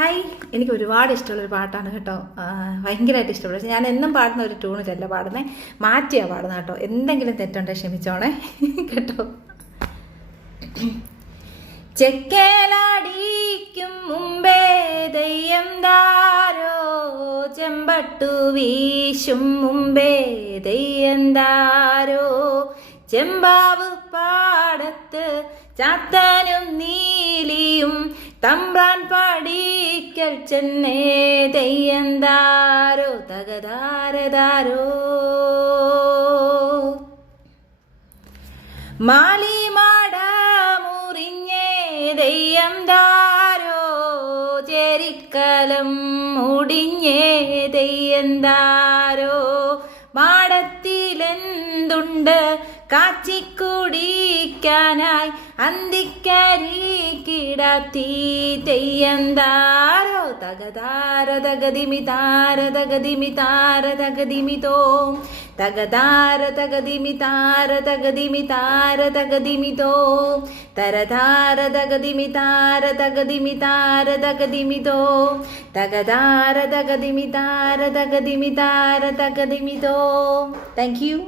Hi, എനിക്ക് ഒരുപാട് ഇഷ്ടമുള്ളൊരു പാട്ടാണ് കേട്ടോ. ഭയങ്കരമായിട്ട് ഇഷ്ടപ്പെടും. ഞാൻ എന്നും പാടുന്ന ഒരു ട്യൂണിലല്ല പാടുന്നത്, മാറ്റിയാണ് പാടുന്നത് കേട്ടോ. എന്തെങ്കിലും തെറ്റുണ്ടെങ്കിൽ ക്ഷമിച്ചോണേ കേട്ടോ. ചെക്കേലാടിക്കും മുമ്പേ ദയ്യം താരോ, ചെമ്പട്ടു വീശും മുമ്പേ ദയ്യം താരോ, ചെമ്പാവ് പാടത്ത് ചാത്തനും നീലിയും തമ്പ്രാൻ പാടിക്കൽ ചെന്നേ ദയ്യന്താരോ തകതാരതാരോ. മാലിമാട മുറിഞ്ഞേ ദയ്യം താരോ, ചേരിക്കലം മുടിഞ്ഞേ ദയ്യന്താരോ, മാടത്തിലെന്തുണ്ട് കാച്ചിക്കുടിക്കാനായി അന്തിക്കരി കിടത്തി തെയ്യന്താരോ തകതാര തകതിമി താര തകതിമി താര തകതിമിതോ, തകതാര തകതിമി താര തകതിമി താര തകതിമിതോ, തരതാര തകതിമി താര തകതിമി താര തകതിമിതോ, തകതാര തകതിമി താര തകതിമി താര തകതിമിതോ. Thank you.